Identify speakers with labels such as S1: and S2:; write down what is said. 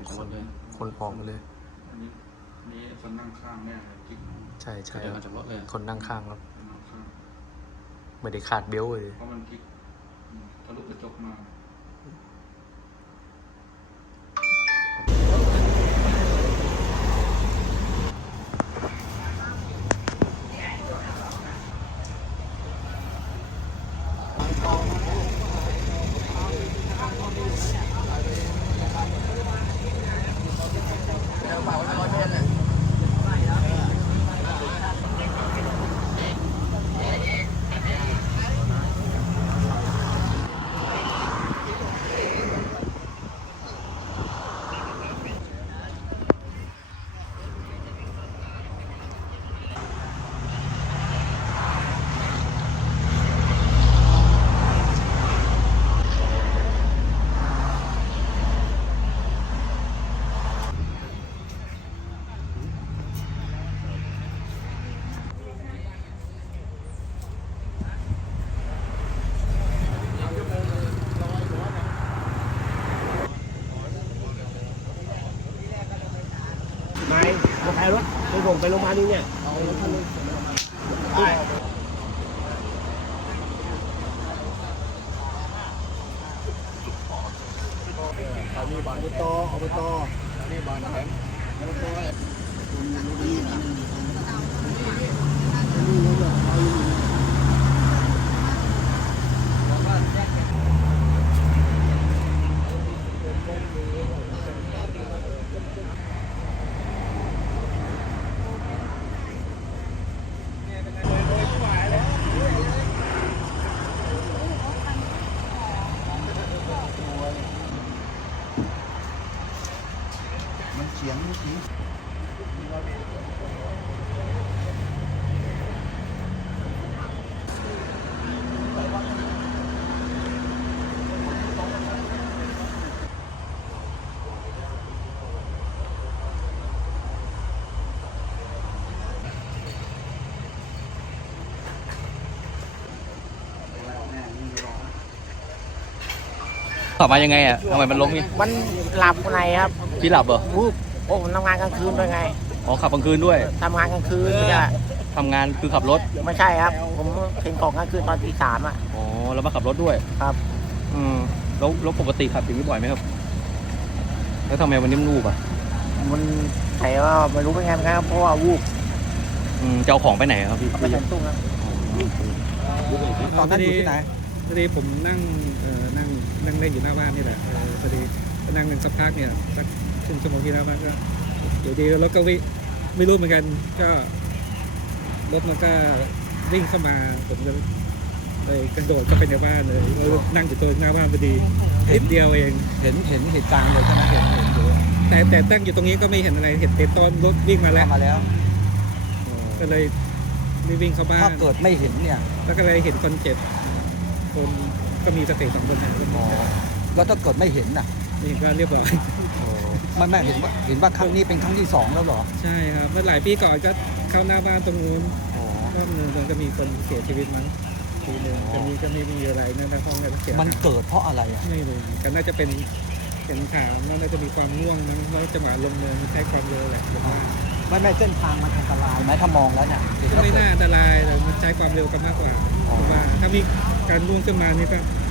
S1: คนออกมาเลย
S2: อันนี้คนนั่งข้างแน่เลยกิ๊ก
S1: ใช่
S2: เดินมาจากรถเลย
S1: คนนั่งข้างครับไม่ได้ขาดเบลเลย
S2: เพราะมันกิ๊กทะลุกระจกมา
S3: มาแพ้รถไปส่งไปโรงพยาบาลนี่เนี่ยนี่บานอบตนี่บานแข็งมันเฉียงนิดนี้
S1: ขับมายังไงอ่ะทำไมมันล้มเนี่ย
S4: มันหลับในครับ
S1: พี่หลับเหรอ
S4: วูบโอ้ผมทำงานกลางคืนด้วยไง
S1: อ๋อขับกลางคืนด้วย
S4: ทำงานกลางคืนไม่ใช่
S1: ทำงานคือขับรถ
S4: ไม่ใช่ครับผมเห็นของกลางคืนตอนตี 3อ่ะ
S1: อ๋อแล้วมาขับรถด้วย
S4: ครับ
S1: แล้วปกติขับอย่างนี้บ่อยไหมครับแล้วทำไมวันนี้มันวูบอ่ะ
S4: มันแต่ว่าไม่รู้เป็นไงครับเพราะว่าวูบ
S1: จะเอาของไปไหนครับพี่
S4: ไปชั้นตุ้งครับ
S3: ตอนนั้นอยู่ที่ไหน
S2: พอดีผมนั่งเล่นอยู่หน้าบ้านนี่แหละพอดีนั่งสักพักเนี่ยสักครึ่งชั่วโมงที่หน้าบ้านก็อยู่ดีรถก็วิ่งไม่รู้เหมือนกันก็รถมันก็วิ่งเข้ามาผมก็เลยกระโดดเข้าไปในบ้านเลยนั่งอยู่ตัวหน้าบ้านพอดีนิดเดียวเอง
S3: เห็นเหตุการณ์เลยใช่ไหมเห็นอยู่
S2: แต่ตั้งอยู่ตรงนี้ก็ไม่เห็นอะไรเห็นตอนรถวิ่งมาแล้วก็เลยวิ่งเข้าบ้าน
S3: ถ้าเกิดไม่เห็นเนี่ย
S2: แล้วก็เลยเห็นคนเจ็บคนก็มีสติ2 คนหายไป
S3: แล้วถ้าเกิดไม่เห็นน่ะ
S2: นี่ก็เรียบร้อย
S3: ไม่เห็นว่าครั้งนี้เป็นครั้งที่2แล้วเหรอ
S2: ใช่ครับเมื่อหลายปีก่อนก็เข้าหน้าบ้านตรงนู้นก็มีคนเสียชีวิตมั้งทีนึงก็มีอะไรนั่นในห้องอะไรเสีย
S3: มันเกิดเพราะอะไรอ่ะ
S2: ไม่รู้ก็น่าจะเป็นถามน่าจะมีความง่วงนะแล้วจังหวะลงเนินใช้ความเร็วแหละ
S3: ไม่เส้นทางมันอันตรายไหมถ้ามองแล้วเนี่ย
S2: ก็ไม่น่าอันตรายแต่มันใช้ความเร็วกันมากกว่าถ้ามีการง่วงขึ้นมานี่ก็